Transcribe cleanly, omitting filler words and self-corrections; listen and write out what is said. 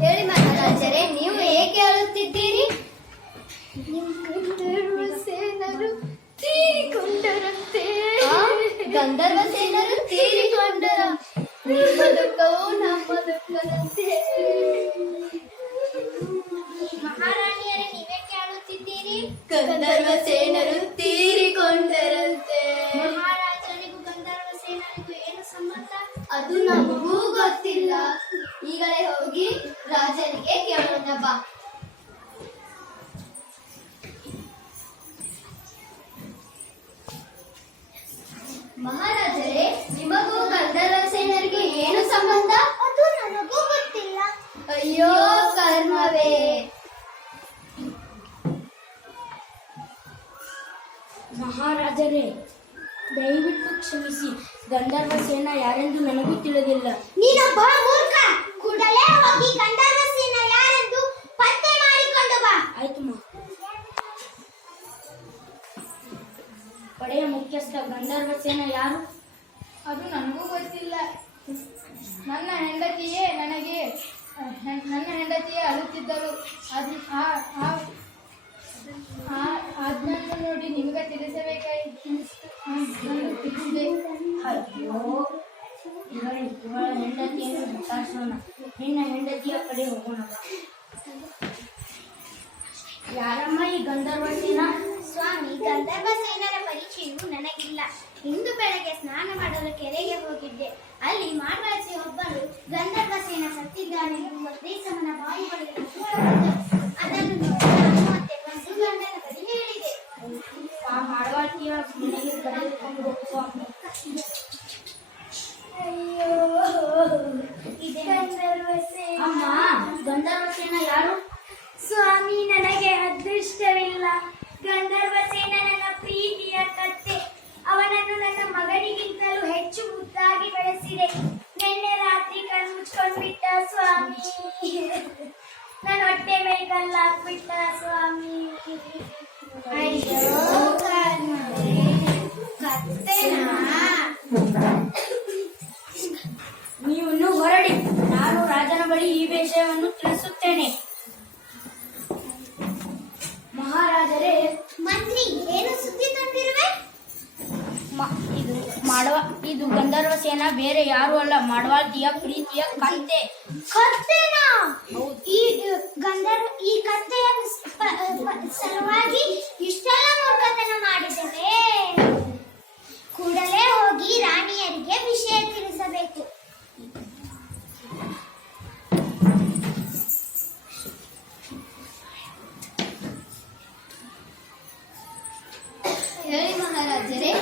ಹೇಳಿ ಮಹಾರಾಜರೇ, ನೀವು ಏಕೆ ಅಳುತ್ತಿದ್ದೀರಿ? ಗಂಧರ್ವ ಸೇನರು ತೀರಿಕೊಂಡರಂತೆ. ಗಂಧರ್ವ ಸೇನರು ತೀರಿಕೊಂಡರ? ನಿಮ್ಮ ದುಃಖವು ನಮ್ಮ ದುಃಖದಂತೆ. ಮಹಾರಾಣಿಯರೇ, ನೀವೇಕೆ ಆಡುತ್ತಿದ್ದೀರಿ? ಗಂಧರ್ವ ಸೇನರು ತೀರಿಕೊಂಡರಂತೆ. ಮಹಾರಾಜನಿಗೂ ಗಂಧರ್ವ ಸೇನರಿಗೂ ಏನು ಸಂಬಂಧ? ಅದು ನಮಗೂ ಗೊತ್ತಿಲ್ಲ. ಈಗಲೇ ಹೋಗಿ ರಾಜನಿಗೆ ಕೇಳೋಣ ಬಾ. ಮಹಾರಾಜರೇ, ನಿಮಗೂ ಗಂಧರ್ವ ಸೇನರಿಗೆ ಏನು ಸಂಬಂಧ? ಅದು ನನಗೂ ಗೊತ್ತಿಲ್ಲ. ಅಯ್ಯೋ ಕರ್ಮವೇ. ಮಹಾರಾಜರೇ, ದಯವಿಟ್ಟು ಕ್ಷಮಿಸಿ. ಗಂಧರ್ವ ಸೇನಾ ಯಾರೆಂದು ನನಗೂ ತಿಳಿದಿಲ್ಲ. ನೀನೊಬ್ಬ ಮೂರ್ಖ. ಕೂಡಲೇ ಹೋಗಿ ಗಂಧರ್ವ ಸೇನ ಯಾರೆಂದು ಪತ್ತೆ ಮಾಡಿಕೊಂಡು ಬಾ. ಆಯ್ತು ಮಾ. ಪಡೆಯ ಮುಖ್ಯಸ್ಥ ಗಂಧರ್ವ ಸೇನಾ ಯಾರು? ಅದು ನನಗೂ ಗೊತ್ತಿಲ್ಲ. ನನ್ನ ಹೆಂಡತಿಯೇ ಅಳುತ್ತಿದ್ದರು. ಅದನ್ನು ನೋಡಿ ನಿಮಗೆ ತಿಳಿಸಬೇಕಾಯಿತು. ಅಯ್ಯೋ, ಇವಳ ಹೆಂಡತಿಯನ್ನು ವಿಚಾರಿಸೋಣ. ನಿನ್ನ ಹೆಂಡತಿಯ ಕಡೆ ಹೋಗೋಣ. ಯಾರಮ್ಮ ಈ ಗಂಧರ್ವ ಸೇನಾ? ಸ್ವಾಮಿ, ಗಂಧರ್ವ ಸೇನರ ಪರಿಚಯವು ನನಗಿಲ್ಲ. ಇಂದು ಬೆಳಗ್ಗೆ ಸ್ನಾನ ಮಾಡಲು ಕೆರೆಗೆ ಹೋಗಿದ್ದೆ. ಅಲ್ಲಿ ಮಾರ್ವಾಜಿ ಒಬ್ಬರು ಗಂಧರ್ವ ಸೇನ ಸತ್ತಿದ್ದಾನೆಂದು ದೇಶಮನ ಬಾಯಿ ಬಳಿಗೆ ಅದನ್ನು ನೋಡಿ ನಾನು ಮತ್ತೆ ಬಂದು ಗಂಡನ ಬಳಿ ಹೇಳಿದೆ. ಆ ಮಾರ್ವಾಜಿಯ ಮನೆಗೆ ಕರೆದುಕೊಂಡು ಹೋಗು ಸ್ವಾಮಿ. ಅಯ್ಯೋ, ಇದೆ ಗಂಧರ್ವ ಸೇನ. ಅಮ್ಮ, ಗಂಧರ್ವ ಸೇನಾ ಯಾರು? ಸ್ವಾಮಿ, ನನಗೆ ಅದೃಷ್ಟವಿಲ್ಲ. ಗಂಧರ್ವ ಸೇನ ನನ್ನ ಪ್ರೀತಿಯ ಕತ್ತೆ. ಅವನನ್ನು ನನ್ನ ಮಗನಿಗಿಂತಲೂ ಹೆಚ್ಚು ಮುದ್ದಾಗಿ ಬೆಳೆಸಿದೆ. ನಿನ್ನೆ ರಾತ್ರಿ ಕಣ್ಣು ಮುಚ್ಕೊಂಡ್ಬಿಟ್ಟ ಸ್ವಾಮಿ. ನನ್ನ ಹೊಟ್ಟೆ ಮೇಲೆ ಕಲ್ಲಾಕ್ಬಿಟ್ಟ ಸ್ವಾಮಿ. ಅಯ್ಯೋ ಕರ್ಮವೇ, ಕತ್ತೆನಾ? ನೀವು ಹೊರಡಿ. ನಾನು ರಾಜನ ಬಳಿ ಈ ವಿಷಯವನ್ನು ತಿಳಿಸುತ್ತೇನೆ. ಮಹಾರಾಜರೇ, ಮಂತ್ರಿ, ಏನು ಸುದ್ದಿ ತಂದಿರುವೆ? ಇದು ಗಂಧರ್ವ ಸೇನಾ ಬೇರೆ ಯಾರು ಅಲ್ಲ, ಮಾಡವಾಳ್ತಿಯ ಪ್ರೀತಿಯ ಕತ್ತೆ. ಕತ್ತೆನಾ? ಈ ಕತ್ತೆಯ ಸಲುವಾಗಿ ಇಷ್ಟೆಲ್ಲ ಮೂರ್ಖತನ ಮಾಡಿದರೆ ಕೂಡಲೇ ಹೋಗಿ ರಾಣಿಯರಿಗೆ ವಿಷಯ ತಿಳಿಸಬೇಕು. ಹೇಳಿ ಮಹಾರಾಜರೇ.